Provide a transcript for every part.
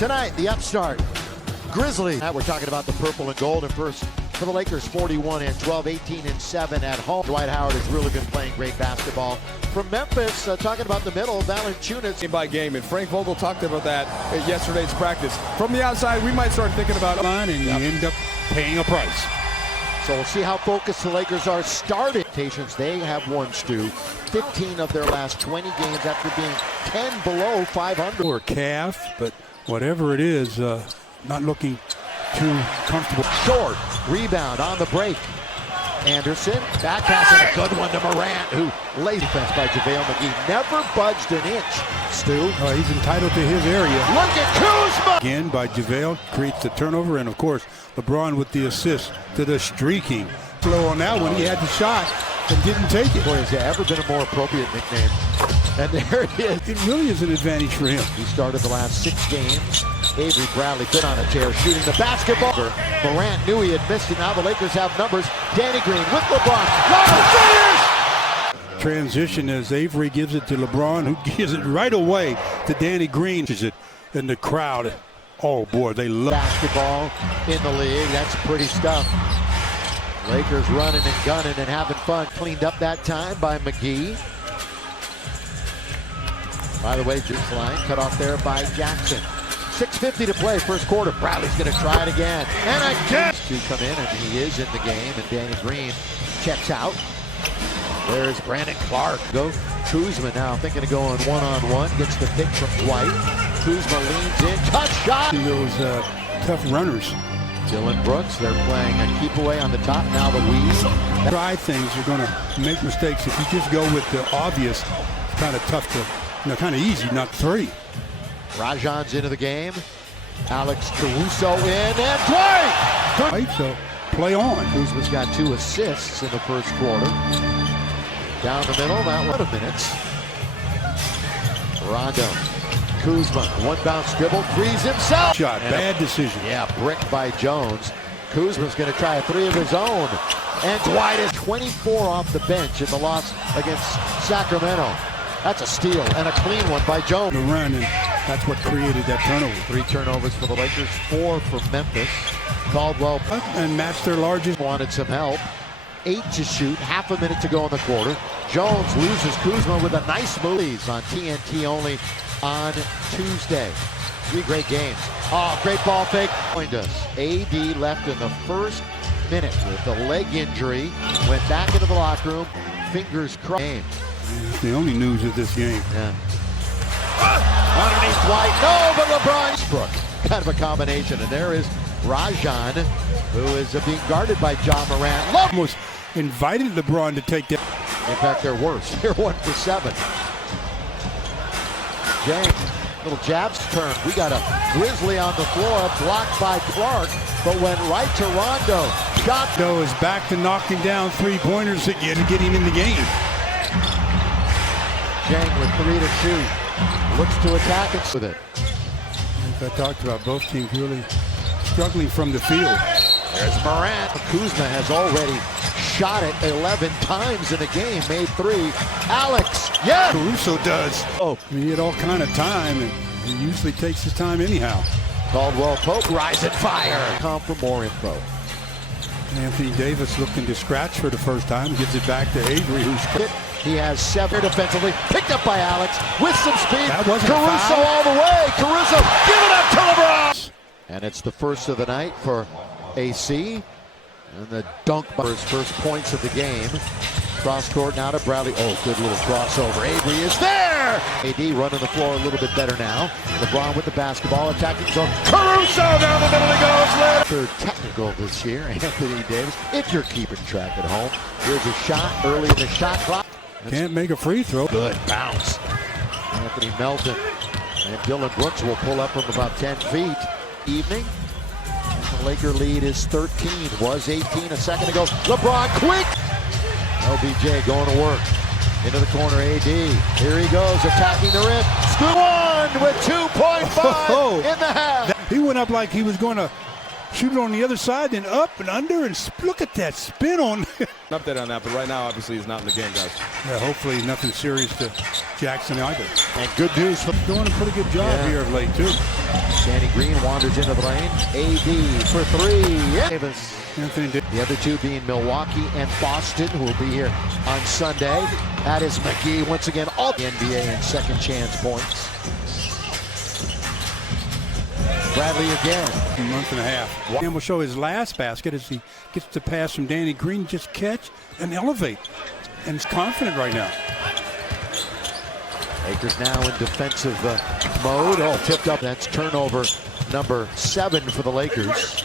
Tonight, the upstart, Grizzlies. We're talking about the purple and gold, and first for the Lakers, 41-12, 18-7 at home. Dwight Howard has really been playing great basketball. From Memphis, talking about the middle, Valanciunas. Game by game, and Frank Vogel talked about that at yesterday's practice. From the outside, we might start thinking about line, and you end up paying a price. So we'll see how focused the Lakers are starting. They have won, Stu, 15 of their last 20 games after being 10 below 500. Or calf, but whatever it is, not looking too comfortable. Short rebound on the break. Anderson back pass, and a good one to Morant, who laid defense by JaVale McGee. Never budged an inch. Stu. He's entitled to his area. Look at Kuzma. Again by JaVale, creates the turnover, and of course LeBron with the assist to the streaking. Flow on that one, he had the shot and didn't take it. Boy, has there ever been a more appropriate nickname? And there it is. It really is an advantage for him. He started the last 6 games. Avery Bradley been on a tear, shooting the basketball. Morant knew he had missed it. Now the Lakers have numbers. Danny Green with LeBron. Finish! Transition as Avery gives it to LeBron, who gives it right away to Danny Green. And the crowd, oh boy, they love basketball in the league. That's pretty stuff. Lakers running and gunning and having fun. Cleaned up that time by McGee. By the way, juice line cut off there by Jackson. 6:50 to play, first quarter. Bradley's going to try it again. And again. To come in, and he is in the game. And Danny Green checks out. There's Brandon Clark. Go Kuzma now thinking of going one-on-one. Gets the pick from Dwight. Kuzma leans in. Touch shot. Those tough runners. Dylan Brooks, they're playing a keep away on the top. Now the weave. Try things, you're going to make mistakes. If you just go with the obvious, it's kind of tough to, kind of easy, not three. Rajon's into the game. Alex Caruso in, and Dwight! Right, so play on. Kuzma's got 2 assists in the first quarter. Down the middle, that 1 minutes. Rondo. Kuzma, one bounce dribble, threes himself. Shot, bad decision. Yeah, brick by Jones. Kuzma's going to try a 3 of his own. And Dwight is 24 off the bench in the loss against Sacramento. That's a steal and a clean one by Jones. The run, and that's what created that turnover. 3 turnovers for the Lakers, 4 for Memphis. Caldwell and matched their largest. Wanted some help. 8 to shoot, half a minute to go in the quarter. Jones loses Kuzma with a nice move on TNT only on Tuesday. 3 great games. Oh, great ball fake. Joined us. AD left in the first minute with a leg injury. Went back into the locker room. Fingers crossed. It's the only news of this game. Yeah. Underneath Dwight. No, but LeBron. Brook. Kind of a combination. And there is Rajon, who is being guarded by John Morant. Almost invited LeBron to take that. In fact, they're worse. They're 1 for 7. James, little jabs turn. We got a Grizzly on the floor, blocked by Clark, but went right to Rondo. Shot. Rondo is back to knocking down 3-pointers again to get him in the game. James with 3 to shoot. Looks to attack it with it. As I talked about, both teams really struggling from the field. There's Morant. Kuzma has already shot it 11 times in a game, made 3. Alex, yes! Caruso does. Oh, He had all kind of time, and he usually takes his time anyhow. Caldwell Pope, rise and fire. Come for more info. Anthony Davis looking to scratch for the first time, gives it back to Avery, who's He has 7 defensively, picked up by Alex with some speed. That wasn't Caruso a foul. all the way. Caruso, give it up to LeBron. And it's the first of the night for AC. And the dunk for his first points of the game. Cross court now to Bradley. Oh, good little crossover. Avery is there. AD running the floor a little bit better now. LeBron with the basketball, attacking zone. Caruso down the middle he goes. Third technical this year, Anthony Davis. If you're keeping track at home, here's a shot early in the shot clock. can't make a free throw. Good bounce. Anthony Melton and Dylan Brooks will pull up from about 10 feet. Evening. The Laker lead is 13. Was 18 a second ago. LeBron quick. LBJ going to work. Into the corner, AD. Here he goes, attacking the rim. Scoop 1 with 2.5 in the half. He went up like he was going to shoot it on the other side, then up and under, and look at that spin on. An update on that, but right now, obviously, he's not in the game, guys. Yeah, hopefully nothing serious to Jackson either. And good news for Doing a pretty good job here of late, too. Danny Green wanders into the lane. AD for three. Davis. Anthony Davis. The other two being Milwaukee and Boston, who will be here on Sunday. That is McGee once again, all the NBA and second chance points. Bradley again. A month and a half. And we'll show his last basket as he gets the pass from Danny Green. Just catch and elevate. And he's confident right now. Lakers now in defensive mode. Oh, tipped up. That's turnover number 7 for the Lakers.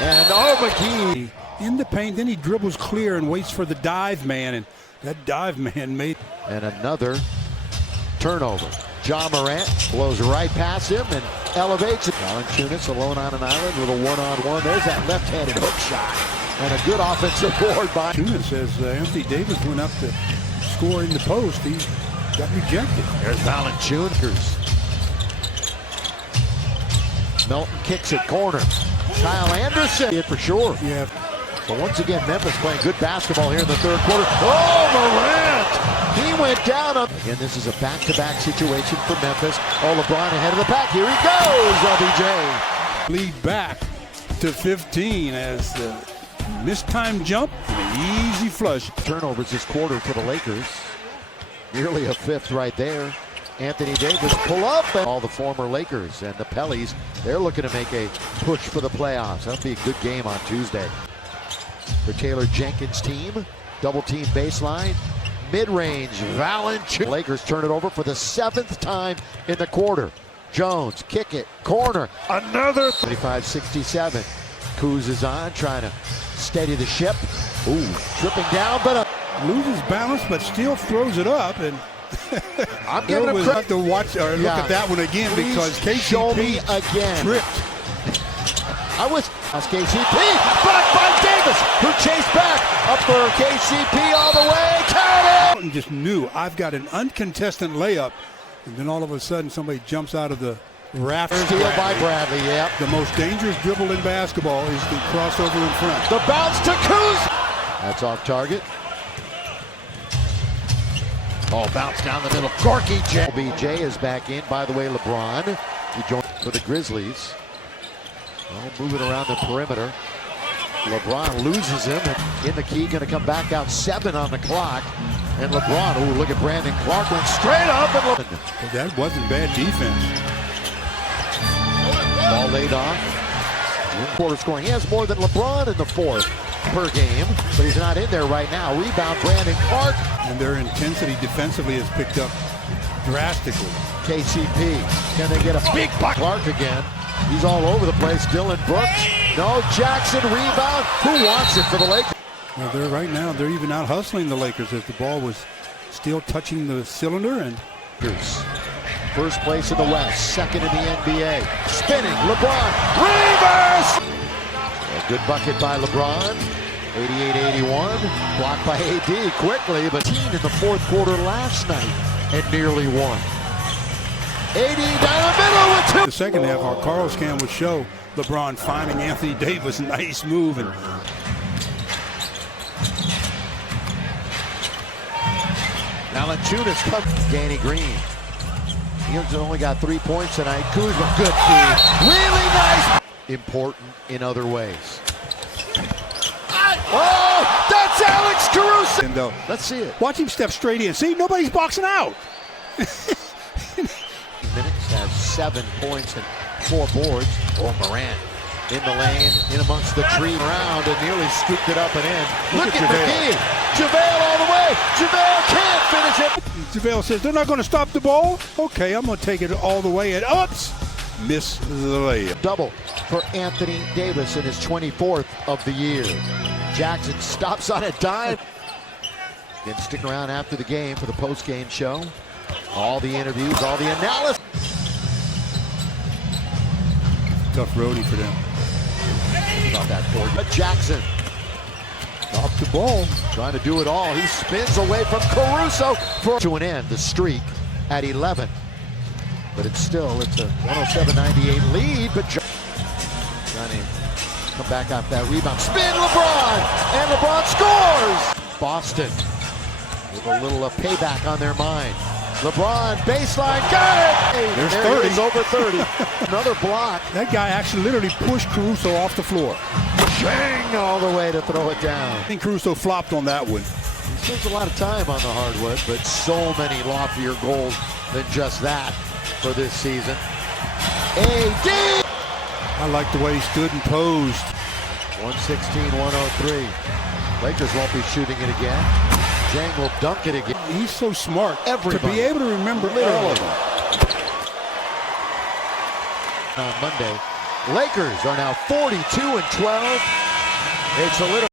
And McGee in the paint, then he dribbles clear and waits for the dive man, and that dive man made. And another turnover. John Morant blows right past him and elevates it. Valanciunas alone on an island with a one-on-one. There's that left-handed hook shot. And a good offensive board by Valanciunas as Anthony Davis went up to score in the post. He got rejected. There's Valanciunas. Melton kicks it corner. Kyle Anderson it for sure. Yeah. But once again, Memphis playing good basketball here in the third quarter. Oh, Morant! He went down. Again, this is a back-to-back situation for Memphis. Oh, LeBron ahead of the pack. Here he goes, LBJ. Lead back to 15 as the mistimed jump and an easy flush. Turnovers this quarter for the Lakers. Nearly a fifth right there. Anthony Davis pull up. And all the former Lakers and the Pellies, they're looking to make a push for the playoffs. That'll be a good game on Tuesday. For Taylor Jenkins' team, double team baseline, mid-range, Valanciunas. Lakers turn it over for the 7th time in the quarter. Jones, kick it, corner, another 35-67. Kuz is on, trying to steady the ship. Ooh, tripping down, but loses balance, but still throws it up. And I'm giving him credit to watch or look at that one again. Please because KCP show me again. Tripped. I was KCP, blocked by Davis, who chased back up for KCP all the way. Count it! And just knew I've got an uncontested layup, and then all of a sudden somebody jumps out of the rafters. Steal by Bradley. Yep. The most dangerous dribble in basketball is the crossover in front. The bounce to Kuz. That's off target. Oh, bounce down the middle. Gorky J. LBJ is back in. By the way, LeBron, he joined for the Grizzlies. Well, moving around the perimeter. LeBron loses him. And in the key, going to come back out 7 on the clock. And LeBron, ooh, look at Brandon Clark, went straight up. And well, that wasn't bad defense. Ball laid off. Quarter scoring. He has more than LeBron in the 4th per game, but he's not in there right now. Rebound, Brandon Clark. And their intensity defensively has picked up drastically. KCP, can they get a big buck? Clark again. He's all over the place. Dylan Brooks. No, Jackson rebound. Who wants it for the Lakers? Well, they're right now, they're even out hustling the Lakers as the ball was still touching the cylinder. And first place in the West, second in the NBA. Spinning, LeBron, reverse! A good bucket by LeBron. 88-81. Blocked by AD quickly, but in the 4th quarter last night and nearly won. AD down the middle with 2. The second half, our Carl's cam would show LeBron finding Anthony Davis. Nice move. And Valanciunas comes. Danny Green. He's only got 3 points tonight. Kuzma, good feed. Really nice. Important in other ways. Oh, that's Alex Caruso. And, let's see it. Watch him step straight in. See, nobody's boxing out. Minutes has 7 points and 4 boards. Oh, Morant in the lane, in amongst the tree around, and nearly scooped it up and in. Look at McGee. JaVale all the way. JaVale can't finish it. JaVale says, they're not going to stop the ball? Okay, I'm going to take it all the way. And oops, miss the layup. Double for Anthony Davis in his 24th of the year. Jackson stops on a dime. Again, stick around after the game for the post-game show. All the interviews, all the analysis. Tough roadie for them. About that for you. Jackson. Off the ball. Trying to do it all. He spins away from Caruso for to an end. The streak at 11. But it's a 107-98 lead. But Trying to come back off that rebound. Spin LeBron! And LeBron scores! Boston with a little payback on their mind. LeBron, baseline, got it! Hey, There's there 30. it is, over 30. Another block. That guy actually literally pushed Caruso off the floor. Bang! All the way to throw it down. I think Caruso flopped on that one. He spends a lot of time on the hardwood, but so many loftier goals than just that for this season. AD! I like the way he stood and posed. 116-103. Lakers won't be shooting it again. Jang will dunk it again. He's so smart Everybody. to be able to remember all of them. On Monday, Lakers are now 42-12. It's a little